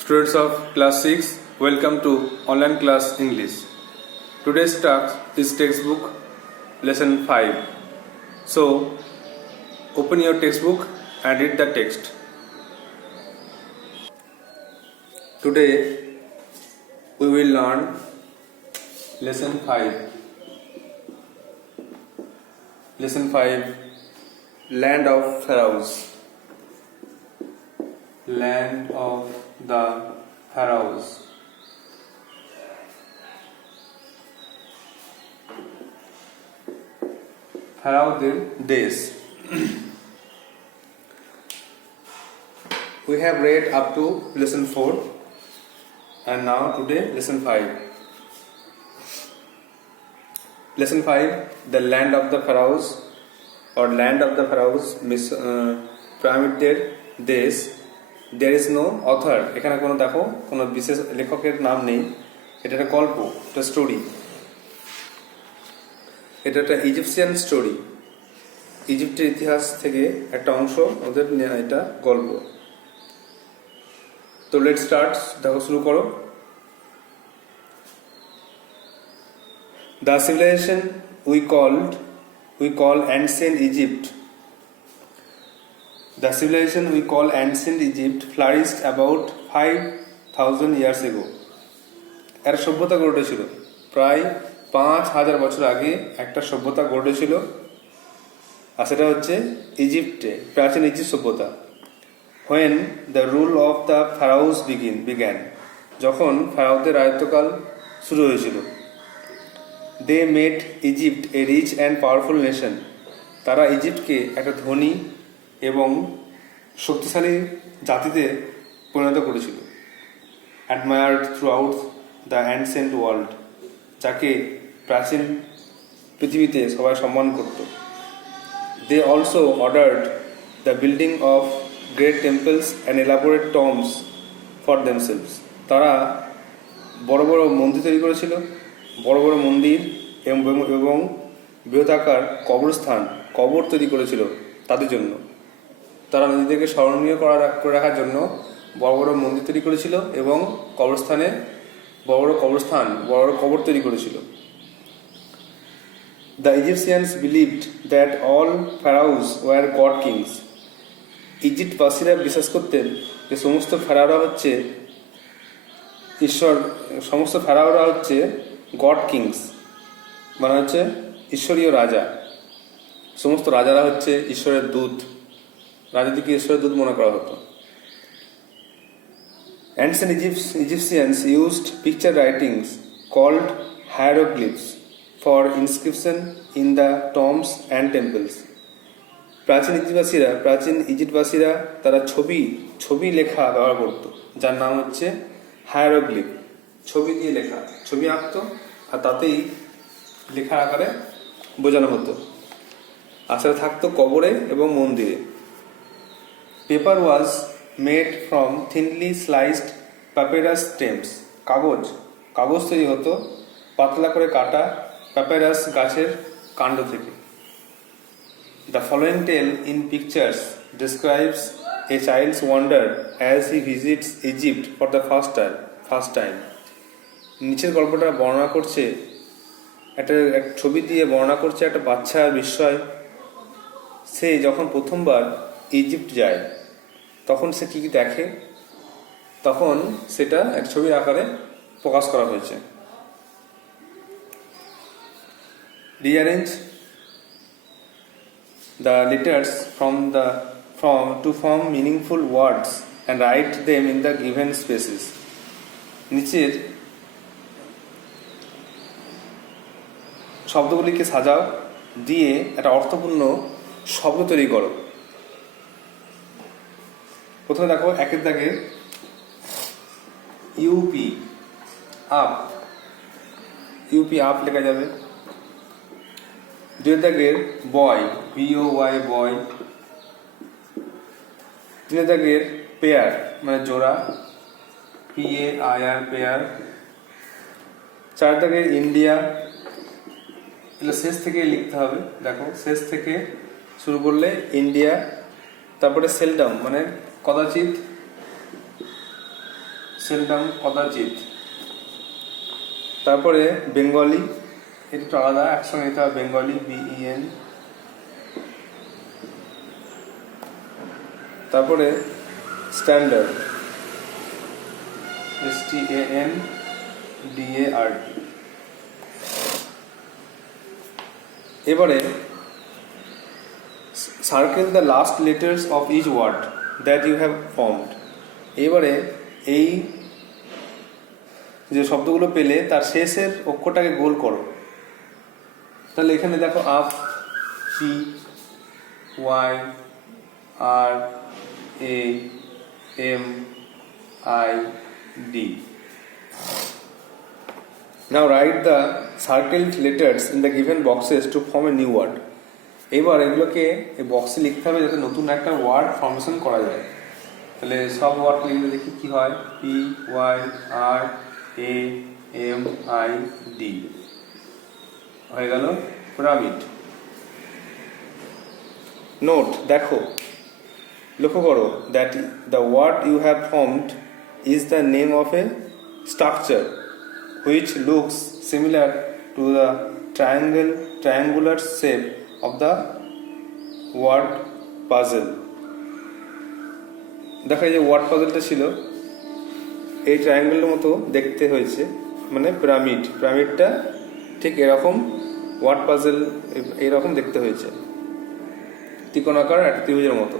Students of class 6, welcome to online class English. Today's task is textbook lesson 5. So, open your textbook and read the text. Today, we will learn lesson 5. Lesson 5, Land of Pharaohs. Land of the Pharaohs. Pharaohদের days. We have read up to lesson 4 and now today lesson 5. Lesson 5, the land of the pharaohs or land of the pharaohs, pyramidদের দেশ. There is no author. এখানে কোনো বিশেষ লেখকের নাম নেই, এটা একটা গল্প, একটা স্টোরি, এটা একটা ইজিপশিয়ান স্টোরি, ইজিপ্টের ইতিহাস থেকে একটা অংশ ওদের এটা গল্প। তো লেটস স্টার্ট, দেখো শুরু করো। The civilization we call ancient Egypt. The civilization we call ancient Egypt flourished about 5,000 years ago. এর সভ্যতা গড়ে উঠেছিল প্রায় 5,000 বছর আগে। একটা সভ্যতা গড়ে উঠেছিল, আর সেটা হচ্ছে ইজিপ্টে, প্রাচীন ইজিপ্ট সভ্যতা। When the rule of the pharaohs began, যখন ফেরাওদের রাজত্বকাল শুরু হয়েছিল। They made Egypt a rich and powerful nation. তারা ইজিপ্টকে একটা ধনী এবং শক্তিশালী জাতিতে পরিণত করেছিল। Admired throughout the ancient world, যাকে প্রাচীন পৃথিবীতে সবাই সম্মান করত। They also ordered the building of great temples and elaborate tombs for themselves. তারা বড় বড় মন্দির তৈরি করেছিল, বড় বড় মন্দির এবং বৃহদাকার কবর তৈরি করেছিল তাদের জন্য। তারা নিজেদেরকে স্মরণীয় করে রাখার জন্য বড় বড় মন্দির তৈরি করেছিল এবং বড় বড় কবর তৈরি করেছিল। The Egyptians believed that all pharaohs were god kings. ইজিপ্টবাসীরা বিশ্বাস করতেন যে সমস্ত ফেরাওরা হচ্ছে গড কিংস, মানে হচ্ছে ঈশ্বরীয় রাজা। সমস্ত রাজারা হচ্ছে ঈশ্বরের দূত, রাজাদিকে ঈশ্বরের দূত মনে করা হতো। Ancient Egyptians used picture writings called hieroglyphs for inscription in the tombs and temples. প্রাচীন ইজিপ্টবাসীরা তারা ছবি লেখা ব্যবহার করত, যার নাম হচ্ছে হায়ারোগ্লিফ। ছবি দিয়ে লেখা, ছবি আঁকতো আর তাতেই লেখার আকারে বোঝানো হতো। আর সেটা থাকতো কবরে এবং মন্দিরে। Paper was made from thinly sliced papyrus stems. কাগজ তৈরি হতো পাতলা করে কাটা প্যাপিরাস গাছের কাণ্ড থেকে। The following tale in pictures describes a child's wonder as he visits Egypt for the first time. নিচের গল্পটা বর্ণনা করছে, একটা ছবি দিয়ে বর্ণনা করছে একটা বাচ্চার বিস্ময়। সে যখন প্রথমবার ইজিপ্ট যায় তখন সে কি দেখে, তখন সেটা এক ছবির আকারে প্রকাশ করা হয়েছে। Rearrange the letters to form meaningful words and write them in the given spaces. নিচের শব্দগুলিকে সাজাও, দিয়ে একটা অর্থপূর্ণ শব্দ তৈরি করো। প্রথমে দেখো একের দাগে ইউপি আপ লেখা যাবে। দুই দাগের বয়, BOY বয়। তিন দাগের পেয়ার মানে জোড়া, PAIR পেয়ার। চার দাগের ইন্ডিয়া, এগুলো শেষ থেকে লিখতে হবে। দেখো শেষ থেকে শুরু করলে ইন্ডিয়া, তারপরে সেলডম মানে কদাচিৎ, সেলডাম কদাচিৎ। তারপরে বেঙ্গলি, এটা একটু আলাদা, একসঙ্গে এটা বেঙ্গলি BEN। তারপরে স্ট্যান্ডার্ড STANDARD। এবারে circle the last letters of each word that you have formed. এবারে এই যে শব্দগুলো পেলে তার শেষের অক্ষরটাকে গোল করো। তাহলে এখানে দেখো up, PYRAMID। Now write the circled letters in the given boxes to form a new word. এবার এগুলোকে এই বক্সে লিখতে হবে যাতে নতুন একটা ওয়ার্ড ফর্মেশন করা যায়। তাহলে সব ওয়ার্ড লিখলে দেখি কি হয়, PYRAMID হয়ে গেল পিরামিড। নোট, দেখো, লক্ষ্য করো, that the word you have formed is the name of a structure which looks similar to the triangular shape of the word puzzle। দেখা যায় যে ওয়ার্ড পাজলটা ছিল এই ট্রায়াঙ্গেলের মতো দেখতে হয়েছে, মানে পিরামিডটা ঠিক এরকম, ওয়ার্ড পাজল এরকম দেখতে হয়েছে, ত্রিকোণাকার একটা ত্রিভুজের মতো।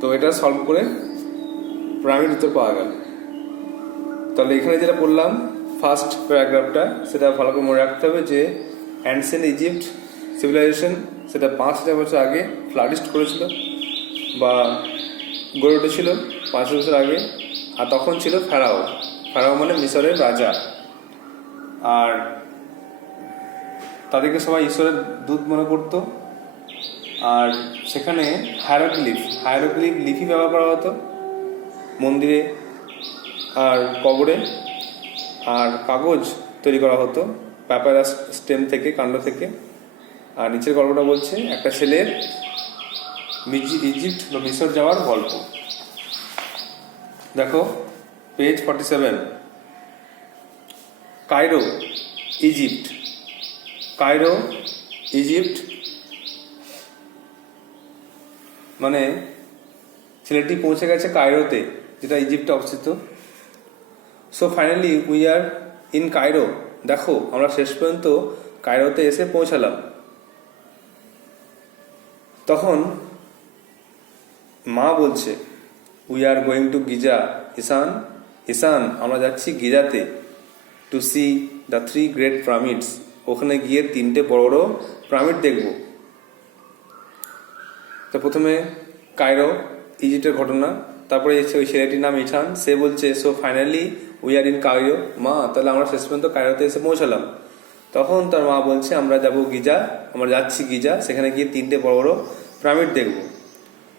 তো এটা সলভ করে পিরামিড উত্তর পাওয়া গেল। তাহলে এখানে যেটা বললাম ফার্স্ট প্যারাগ্রাফটা, সেটা ভালো করে মনে রাখতে হবে যে অ্যানসিয়েন্ট ইজিপ্ট সিভিলাইজেশন সেটা 5000 বছর আগে ফ্লারিস্ট করেছিল বা গড়ে উঠেছিল 500 বছর আগে। আর তখন ছিল ফেরাও মানে মিশরের রাজা, আর তাদেরকে সবাই ঈশ্বরের দূত মনে করতো। আর সেখানে হায়ারোগ্লিফ লিপি ব্যবহার করা হতো মন্দিরে আর কবরে, আর কাগজ তৈরি করা হতো প্যাপারাস স্টেম থেকে, কাণ্ড থেকে। আর নিচের গল্পটা বলছে একটা ছেলের ইজিপ্ট বা মিশর যাওয়ার গল্প। দেখো পেজ 47, কায়রো ইজিপ্ট মানে ছেলেটি পৌঁছে গেছে কায়রোতে, যেটা ইজিপ্টে অবস্থিত। So finally we are in Cairo. দেখো আমরা শেষ পর্যন্ত কায়রোতে এসে পৌঁছালাম। তখন মা বলছে we are going to Giza Ishan আমরা যাচ্ছি গিজাতে, to see the 3 great pyramids. ওখানে গিয়ে 3টে বড় বড় পিরামিড দেখব। তো প্রথমে কায়রো ইজিপ্টের ঘটনা, তারপরে ওই ছেলেটির নাম ইথান, সে বলছে so finally we are in Cairo. মা, তাহলে আমরা শেষ পর্যন্ত কায়রোতে এসে পৌঁছালাম। তখন তার মা বলছে আমরা যাচ্ছি গিজা, সেখানে গিয়ে 3টে বড় বড় পিরামিড দেখব।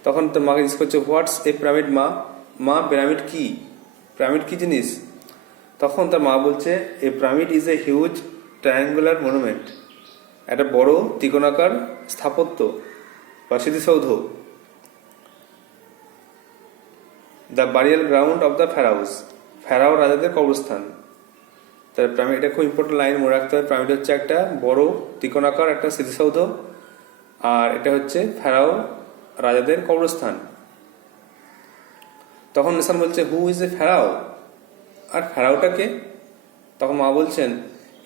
তখন তার মাকে জিজ্ঞেস করছে হোয়াটস এ পিরামিড মা পিরামিড কি জিনিস? তখন তার মা বলছে a pyramid is a huge triangular monument, একটা বড় ত্রিকোণাকার স্থাপত্য বা স্মৃতিসৌধ। The burial ground of the pharaoh রাজাদের কবরস্থান। তার পিরামিড, এটা খুব ইম্পর্টেন্ট লাইন মনে রাখতে হবে। পিরামিড হচ্ছে একটা বড় ত্রিকোণাকার একটা স্মৃতিসৌধ, আর এটা হচ্ছে ফেরাও রাজাদের কবরস্থান। তখন নিসান বলছে হু ইজ এ ফেরাও, আর ফেরাওটাকে? তখন মা বলছেন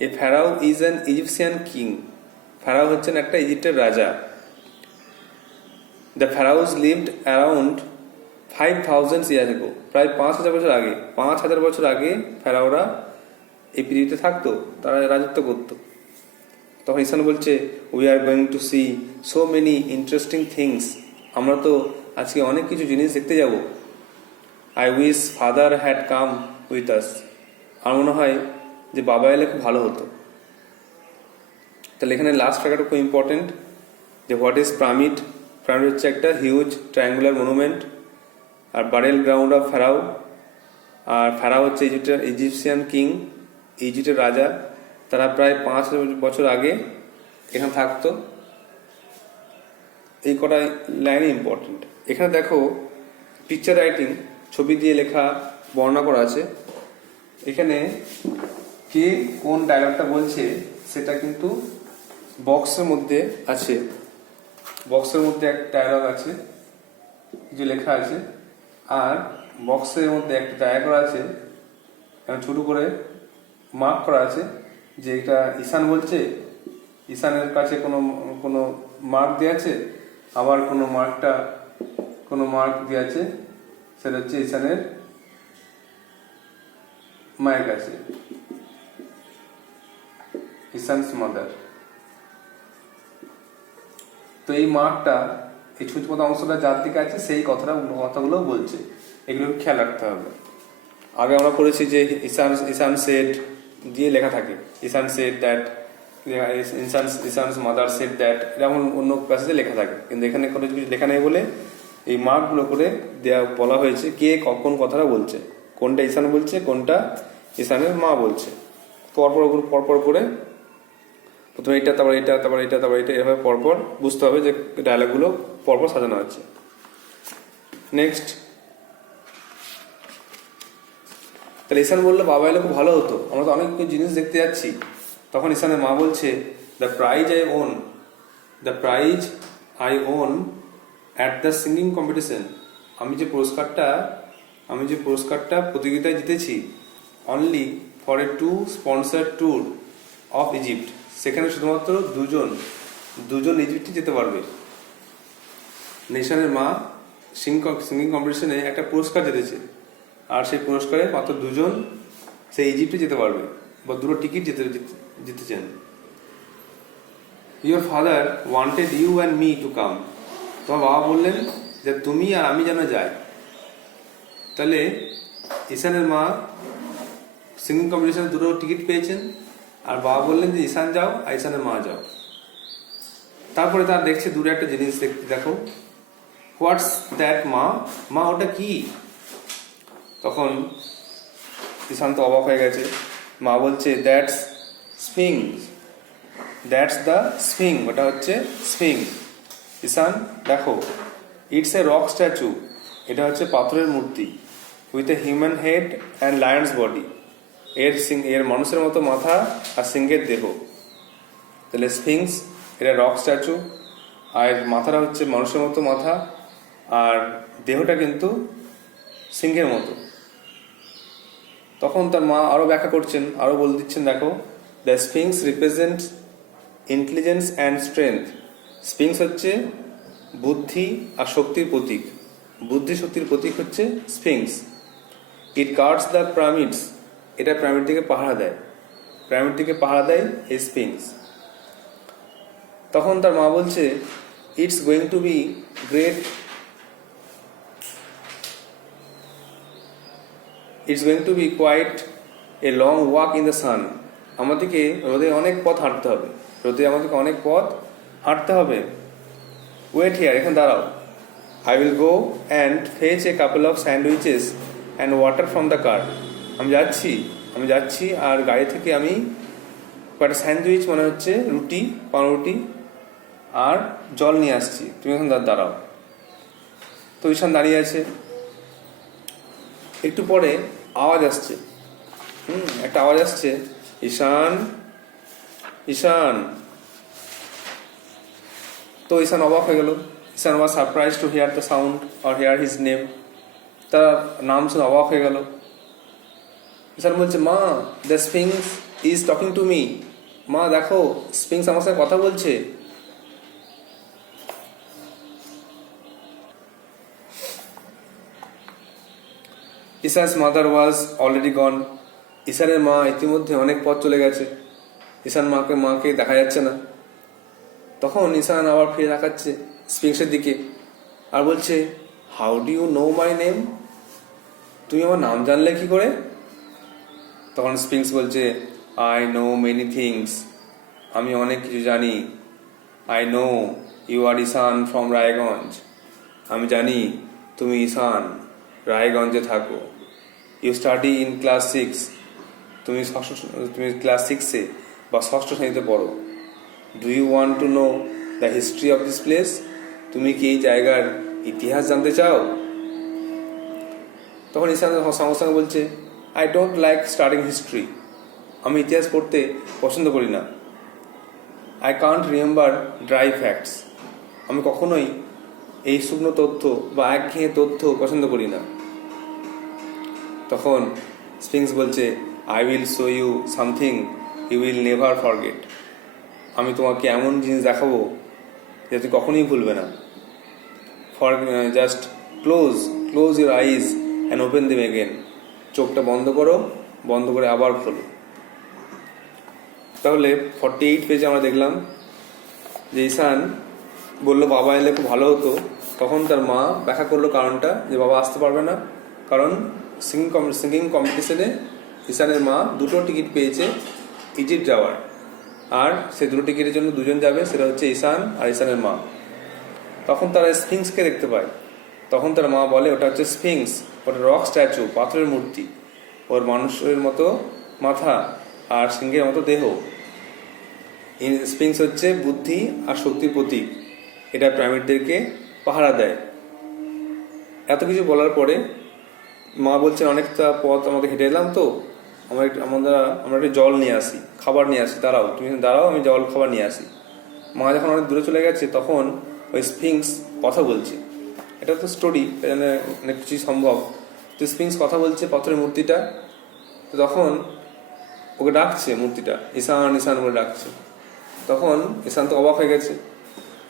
এ ফেরাও ইজ অ্যান ইজিপসিয়ান কিং। ফেরাও হচ্ছেন একটা ইজিপ্টের রাজা। The ফেরাউজ lived around 5000 years ago, প্রায় 5000 বছর আগে। 5000 বছর আগে ফেরাওরা এই পৃথিবীতে থাকতো, তারা রাজত্ব করত। তখন ইসান বলছে we are going to see so many interesting things. আমরা তো আজকে অনেক কিছু জিনিস দেখতে যাব। I wish father had come with us. আমার মনে হয় যে বাবা এলে খুব ভালো হতো। তাহলে এখানে লাস্ট ফ্যাক্টরটা খুব ইম্পর্টেন্ট, যে হোয়াট ইজ পিরামিড হচ্ছে একটা হিউজ ট্রায়াঙ্গুলার মনুমেন্ট, আর বারিয়াল গ্রাউন্ড অফ ফেরাও, আর ফেরাও হচ্ছে ইজিপশিয়ান কিং, ইজিপ্টের রাজা। তারা প্রায় 5000 বছর আগে এখানে থাকতো। এই কটা লাইন ইম্পর্টেন্ট। এখানে দেখো পিকচার রাইটিং, ছবি দিয়ে লেখা বর্ণনা করা আছে। এখানে কে কোন ডায়লগটা বলছে সেটা কিন্তু বক্সের মধ্যে আছে। বক্সের মধ্যে একটা ডায়লগ আছে, কিছু লেখা আছে, আর বক্সের মধ্যে একটা জায়গা করা আছে, ছোট করে মার্ক করা আছে যে এটা ঈশান বলছে। ঈশানের কাছে কোনো কোনো মার্ক দেওয়া আছে, আবার কোনো মার্ক দেওয়া আছে, সেটা হচ্ছে ঈশানের মায়ের কাছে, ঈশানস মাদার। তো এই মার্কটা, এই ছোট অংশটা যার দিকে আছে সেই কথাগুলো বলছে, এগুলো খেয়াল রাখতে হবে। আগে আমরা পড়েছি যে ঈশান সেড দিয়ে লেখা থাকে, Ishan said that, Ishan's mother said that, যেমন অন্য প্যাসেজে লেখা থাকে, কিন্তু এখানে কোনো কিছু লেখা নেই বলে এই মার্কগুলো করে বলা হয়েছে কে কখন কথাটা বলছে, কোনটা ঈশান বলছে, কোনটা ঈশানের মা বলছে। পরপর করে প্রথমে এটা, তারপর এটা, তারপর এটা, তারপর এটা, এভাবে পরপর বুঝতে হবে যে ডায়লগগুলো পরপর সাজানো আছে। নেক্সট, তাহলে ঈশান বললো বাবা এলে খুব ভালো হতো, আমরা তো অনেক জিনিস দেখতে যাচ্ছি। তখন ঈশানের মা বলছে the prize I won at the singing competition, আমি যে পুরস্কারটা প্রতিযোগিতায় জিতেছি, only for a 2 sponsor tour of Egypt, সেখানে শুধুমাত্র দুজন ইজিপ্টে যেতে পারবে। ঈশানের মা সিঙ্গিং কম্পিটিশনে একটা পুরস্কার জিতেছে, আর সেই পুরস্কারে মাত্র দুজন সেই ইজিপ্টে যেতে পারবে, বা 2টো টিকিট জিতেছেন। Your father wanted you and me to come, তোমার বাবা বললেন যে তুমি আর আমি যেন যাই। তাহলে ঈশানের মা সিঙ্গিং কম্পিটিশনে 2টো টিকিট পেয়েছেন, আর বাবা বললেন যে ঈশান যাও আর ঈশানের মা যাও। তারপরে তার দেখছে দূরে একটা জিনিস দেখো, হোয়াটস দ্যাট মা ওটা কি? তখন ঈশান তো অবাক হয়ে গেছে। মা বলছে দ্যাটস দ্য স্ফিং, ওটা হচ্ছে স্ফিং। ঈশান দেখো, ইটস এ রক স্ট্যাচু, এটা হচ্ছে পাথরের মূর্তি, with a human head and Lions body, এর মানুষের মতো মাথা আর সিংহের দেহ। তাহলে স্ফিংস এটা রক স্ট্যাচু, আর মাথাটা হচ্ছে মানুষের মতো মাথা, আর দেহটা কিন্তু সিংহের মতো। তখন তার মা আরো ব্যাখ্যা করছেন, আরো বলে দিচ্ছেন দেখো, the sphinx represent intelligence and strength, sphinx হচ্ছে বুদ্ধি আর শক্তির প্রতীক, বুদ্ধি শক্তির প্রতীক হচ্ছে sphinx. It guards the pyramids, এটা পিরামিড দিকে পাহারা দেয় এই স্ফিংস। তখন তার মা বলছে it's going to be great, it's going to be quite a long walk in the sun, আমাদেরকে রোদে অনেক পথ হাঁটতে হবে, ওয়েট হিয়ার, এখানে দাঁড়াও, I will go and fetch A couple of sandwiches and water from the car, আমি যাচ্ছি আর গাড়ি থেকে আমি কয়েকটা স্যান্ডউইচ, মানে হচ্ছে রুটি, পাউরুটি আর জল নিয়ে আসছি, তুমি এখন দাঁড়াও। তো ঈশান দাঁড়িয়ে আছে। একটু পরে আওয়াজ আসছে, একটা আওয়াজ আসছে, ঈশান। তো ঈশান অবাক হয়ে গেল। Ishan was surprise to hear the sound or hear his name, তার নাম শুনে অবাক হয়ে গেল। ঈশান বলছে মা, the Sphinx is talking to me, মা দেখো স্ফিংস আমার সাথে কথা বলছে। ঈশানস মাদার ওয়াজ অলরেডি গন, ঈশানের মা ইতিমধ্যে অনেক পথ চলে গেছে, ঈশান মাকে দেখা যাচ্ছে না। তখন ঈশান আবার ফিরে তাকাচ্ছে স্ফিংসের দিকে আর বলছে how do you know my name, তুমি আমার নাম জানলে কি করে? তখন স্ফিংস বলছে আই নো মেনি থিংস, আমি অনেক কিছু জানি। I know you are Ishan from Raiganj, আমি জানি তুমি ঈশান, রায়গঞ্জে থাকো। ইউ স্টাডি ইন ক্লাস 6, তুমি ক্লাস 6-এ বা 6ষ্ঠ শ্রেণীতে পড়ো। Do you want to know the history of this place, তুমি কি এই জায়গার ইতিহাস জানতে চাও? তখন ঈশান সঙ্গে সঙ্গে বলছে, I don't like studying history, আমি ইতিহাস পড়তে পছন্দ করি না। I can't remember dry facts, আমি কখনোই এই শুকনো তথ্য বা একঘেয়ে তথ্য পছন্দ করি না। তখন স্ফিংস বলছে, I will show you something you will never forget, আমি তোমাকে এমন জিনিস দেখাবো যে তুমি কখনোই ভুলবে না। For just close your eyes and open them again, চোখটা বন্ধ করো, বন্ধ করে আবার খোলো। তাহলে 48 পেজে আমরা দেখলাম যে ঈশান বললো বাবা এলে খুব ভালো হতো। তখন তার মা ব্যাখ্যা করলো কারণটা, যে বাবা আসতে পারবে না কারণ সিঙ্গিং কম্পিটিশনে ঈশানের মা 2টো টিকিট পেয়েছে ইজিপ্ট যাওয়ার, আর সেই 2টো টিকিটের জন্য 2জন যাবে, সেটা হচ্ছে ঈশান আর ঈশানের মা। তখন তারা স্ফিংসকে দেখতে পায়। তখন তার মা বলে ওটা হচ্ছে স্ফিংস, ওটা রক স্ট্যাচু, পাথরের মূর্তি, ওর মানুষের মতো মাথা আর সিংহের মতো দেহ। স্ফিংস হচ্ছে বুদ্ধি আর শক্তির প্রতীক, এটা প্রাইমেটদেরকে পাহারা দেয়। এত কিছু বলার পরে মা বলছেন অনেকটা পথ আমাকে হেঁটে এলাম, তো আমরা একটু জল নিয়ে আসি, খাবার নিয়ে আসি, তুমি দাঁড়াও, আমি জল খাবার নিয়ে আসি। মা যখন অনেক দূরে চলে গেছে তখন ওই স্ফিংস কথা বলছে। এটা তো স্টোরি, এখানে অনেক কিছুই সম্ভব। তো স্ফিংস কথা বলছে পাথরের মূর্তিটা, তো তখন ওকে ডাকছে মূর্তিটা, ঈশান ঈশান বলে ডাকছে। তখন ঈশান তো অবাক হয়ে গেছে,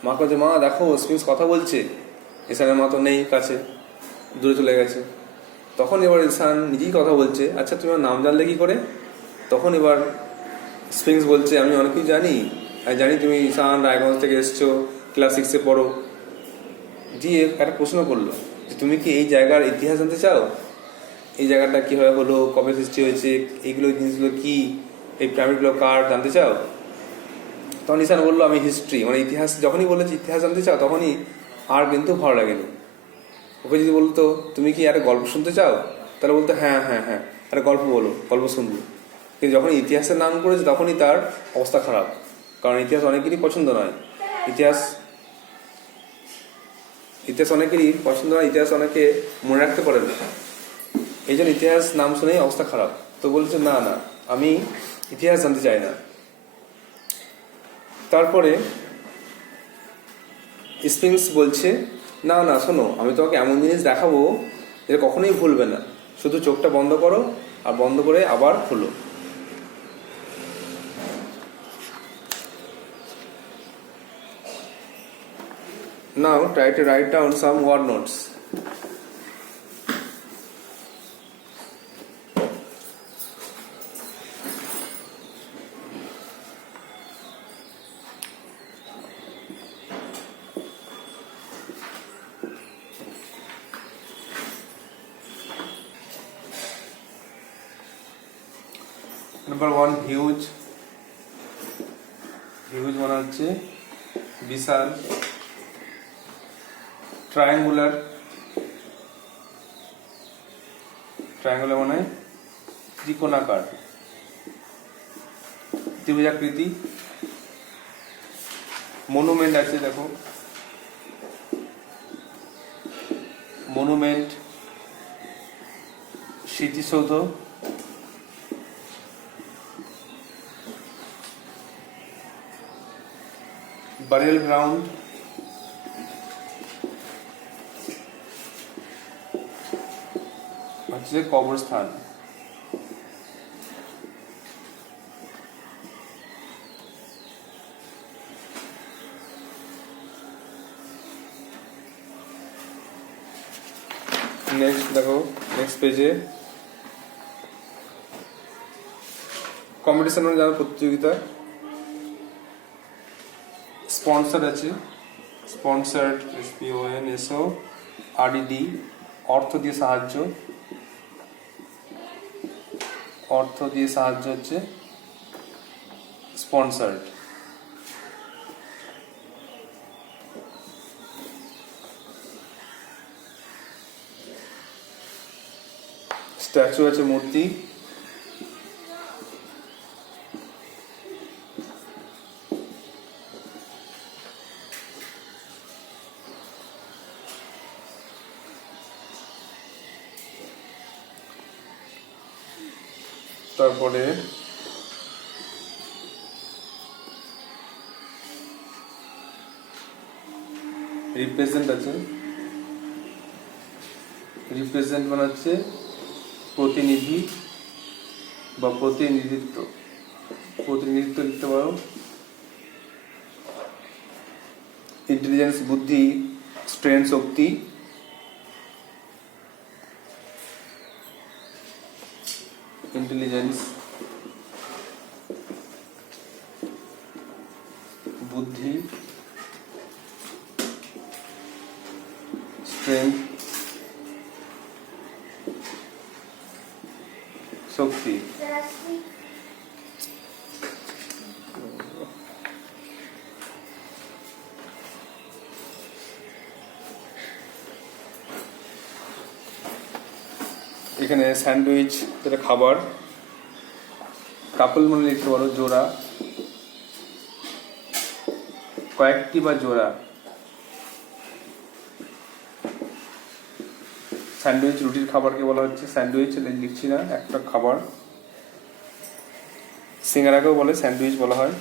মা বলছে, মা দেখো স্ফিংস কথা বলছে। ঈশানের মা তো নেই কাছে, দূরে চলে গেছে। তখন এবার ঈশান নিজেই কথা বলছে, আচ্ছা তুমি আমার নাম জানলে কি করে? তখন এবার স্ফিংস বলছে, আমি অনেক কিছু জানি, আমি জানি তুমি ঈশান রায়গঞ্জ থেকে এসছো, ক্লাস 6-এ পড়ো। দিয়ে একটা প্রশ্ন করলো যে তুমি কি এই জায়গার ইতিহাস জানতে চাও? এই জায়গাটা কীভাবে হলো, কবে সৃষ্টি হয়েছে, এইগুলো জিনিসগুলো কি, এই প্রাণীগুলো কার, জানতে চাও? তখন ঈশান বললো, আমি হিস্ট্রি মানে ইতিহাস। যখনই বলেছি ইতিহাস জানতে চাও তখনই আর কিন্তু ভালো লাগেনি। ওকে যদি বলতো তুমি কি একটা গল্প শুনতে চাও, তাহলে বলতো হ্যাঁ হ্যাঁ হ্যাঁ একটা গল্প বলো, গল্প শুনবো। কিন্তু যখন ইতিহাসের নাম করেছে তখনই তার অবস্থা খারাপ, কারণ ইতিহাস অনেকেরই পছন্দ নয়। ইতিহাস অনেকেরই পছন্দ নয়, ইতিহাস অনেকে মনে রাখতে পারে না, এই জন্য ইতিহাস নাম শুনেই অবস্থা খারাপ। তো বলছে না না, আমি ইতিহাস জানতে চাই না। তারপরে স্ফিংস বলছে, না না শোনো, আমি তোমাকে এমন জিনিস দেখাবো যেটা কখনোই ভুলবে না, শুধু চোখটা বন্ধ করো আর বন্ধ করে আবার খোলো। Now try to write down some word notes. Number 1, huge মানে হচ্ছে বিশাল। ট্রায়াঙ্গুলার মানে ত্রিকোণাকার, ত্রিভুজাকৃতি। মনুমেন্ট আছে, দেখো মনুমেন্ট, স্মৃতিসৌধ। বারিয়াল গ্রাউন্ড, হচ্ছে কবরস্থান। নেক্সট দেখো, নেক্সট পেজে কম্পিটিশন মানে যারা প্রতিযোগিতা। স্পন্সর আছে, স্পন্সার্ড SPONSORED, অর্থ দিয়ে সাহায্য, হচ্ছে স্পন্সার্ড। স্ট্যাচু আছে, মূর্তি। তারপরে রিপ্রেজেন্ট আছে, রিপ্রেজেন্ট মানে হচ্ছে প্রতিনিধি বা প্রতিনিধিত্ব, প্রতিনিধিত্ব লিখতে পারো। ইন্টেলিজেন্স বুদ্ধি, স্ট্রেংথ শক্তি, ইন্টেলিজেন্স বুদ্ধি স্ট্রেংথ শক্তি। এখানে স্যান্ডউইচ যেটা খাবার, কাপল মানে লিখতে পারো জোড়া, কয়েকটি বা জোড়া। স্যান্ডউইচ রুটির খাবারকে বলা হচ্ছে স্যান্ডউইচ, লিখছি না, একটা খাবার। সিঙ্গারাকেও বলে স্যান্ডউইচ বলা হয়।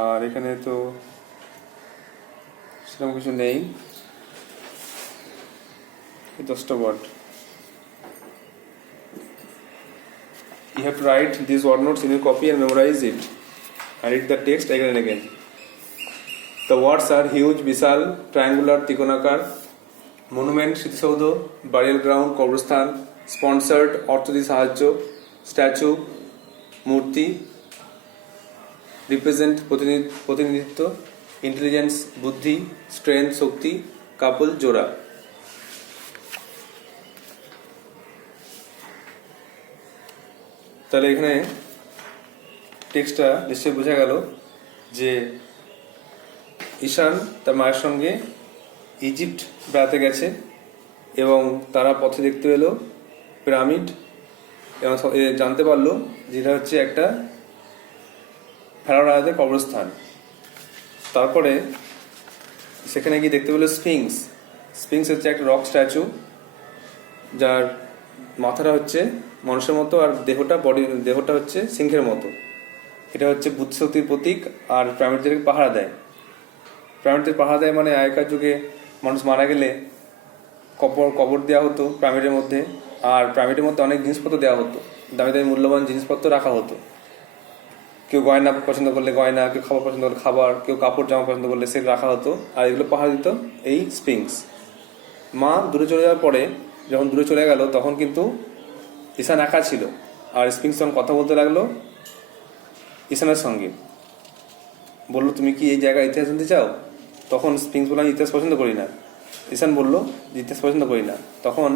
আর এখানে তো সেরকম কিছু নেই, 10টা word. You have to write these word notes in your copy and memorize it and read the text again and again. The words are huge, বিশাল, triangular, ত্রিকোণাকার, monument, স্মৃতিসৌধ, burial ground, কবরস্থান, sponsored, অর্থ দিয়ে সাহায্য, statue, মূর্তি, represent, প্রতিনিধিত্ব, intelligence, বুদ্ধি, strength, শক্তি, couple, জোড়া। তাহলে এখানে টেক্সটটা নিশ্চয়ই বোঝা গেল যে ঈশান তার মায়ের সঙ্গে ইজিপ্ট বেড়াতে গেছে এবং তারা পথে দেখতে পেল পিরামিড এবং জানতে পারলো যেটা হচ্ছে একটা ফেরাও রাজাদের কবরস্থান। তারপরে সেখানে গিয়ে দেখতে পেল স্ফিংস। স্ফিংস হচ্ছে একটা রক স্ট্যাচু, যার মাথাটা হচ্ছে মানুষের মতো আর দেহটা হচ্ছে সিংহের মতো। এটা হচ্ছে বুদ্ধিশক্তির প্রতীক। আর পিরামিডদেরকে পাহারা দেয়। পিরামিডদের পাহারা দেয় মানে আগেকার যুগে মানুষ মারা গেলে কবর দেওয়া হতো পিরামিডের মধ্যে, আর পিরামিডের মধ্যে অনেক জিনিসপত্র দেওয়া হতো, দামি দামি মূল্যবান জিনিসপত্র রাখা হতো। কেউ গয়না পছন্দ করলে গয়না, কেউ খাবার পছন্দ করলে খাবার, কেউ কাপড় জামা পছন্দ করলে সেগুলো রাখা হতো, আর এগুলো পাহারা দিত এই স্ফিংস। মা দূরে চলে যাওয়ার পরে, যখন দূরে চলে গেল, তখন কিন্তু ঈশান একা ছিল। আর স্ফিংস যখন কথা বলতে লাগলো ঈশানের সঙ্গে, বললো তুমি কি এই জায়গায় ইতিহাস জানতে চাও? তখন স্ফিংস বলল আমি ইতিহাস পছন্দ করি না। ঈশান বললো যে ইতিহাস পছন্দ করি না। তখন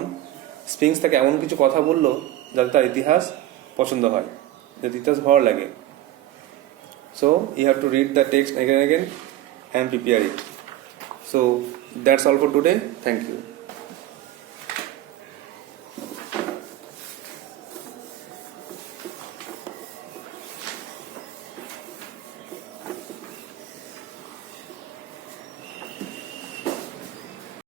স্ফিংস তাকে এমন কিছু কথা বললো যাতে তার ইতিহাস পছন্দ হয়, যাতে ইতিহাস ভালো লাগে। So you have to read the text again and again and prepare it. So that's all for today. Thank you.